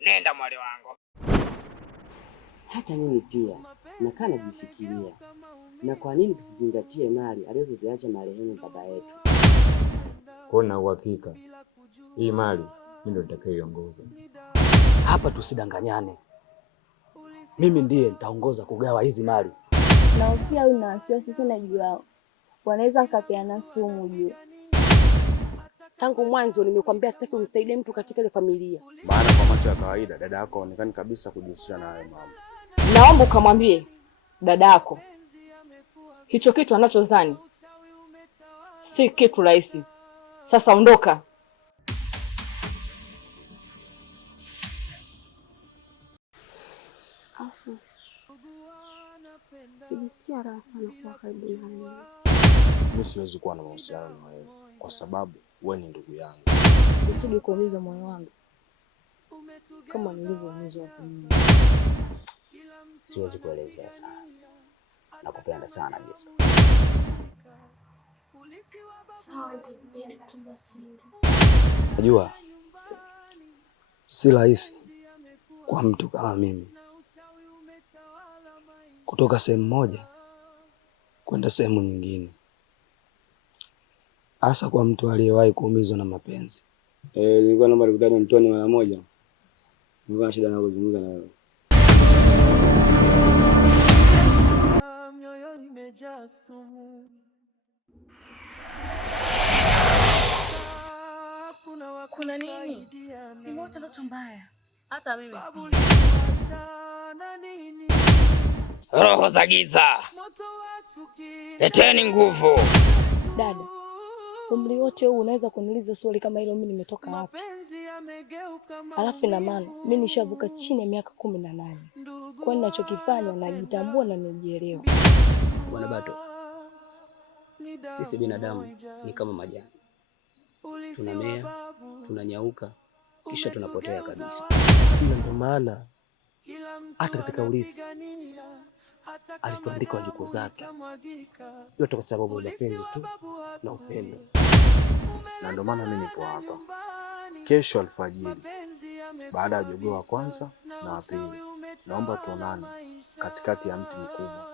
Nenda mwali wangu. Hata mimi pia nakaa najifikiria, na kwa nini tusizingatie mali alizoziacha marehemu baba yetu? Kuna uhakika hii mali mimi ndo nitakayeiongoza hapa. Tusidanganyane, mimi ndiye nitaongoza kugawa hizi mali. Na pia una wasiwasi sana juu yao, wanaweza wakapeana sumu juu. Tangu mwanzo nimekwambia sitaki umsaidie mtu katika ile familia. Maana kwa macho ya kawaida dada yako haonekani kabisa kujihusisha na hayo mambo. Naomba ukamwambie dada yako hicho kitu anachozani si kitu rahisi. Sasa ondoka. Afu nisikia raha sana kuwa karibu na wewe. Mimi siwezi kuwa na mahusiano na wewe kwa sababu wewe ni ndugu yangu. Usije kuumiza moyo wangu kama nilivyoumizwa mimi. Siwezi kuelezea sana. Nakupenda sana Jessica. Sawa, nitajitahidi kutunza siri. Najua si rahisi kwa mtu kama mimi kutoka sehemu moja kwenda sehemu nyingine, hasa kwa mtu aliyewahi kuumizwa na mapenzi. Nilikuwa naomba nikutane mtoni mara moja. Nilikuwa na shida na kuzungumza na wewe. Mioyo imejaa sumu. Kuna nini? Nimeota ndoto mbaya. Hata mimi. Roho za giza, leteni nguvu. Dada, umri wote huu unaweza kuniuliza swali kama hilo? Mimi nimetoka hapa, alafu ina maana mimi nishavuka chini ya miaka 18. Kwa nini ninachokifanya najitambua na nijielewa. Bwana Bato, sisi binadamu ni kama majani, tunamea, tunanyauka, kisha tunapotea kabisa. Ndio maana hata katika urithi alituandika wajukuu zake, yote kwa sababu ya mapenzi tu na upendo. Na ndio maana mimi nipo hapa. Kesho alfajiri, baada ya jogoo wa kwanza na wa pili, naomba tuonane katikati ya mti mkubwa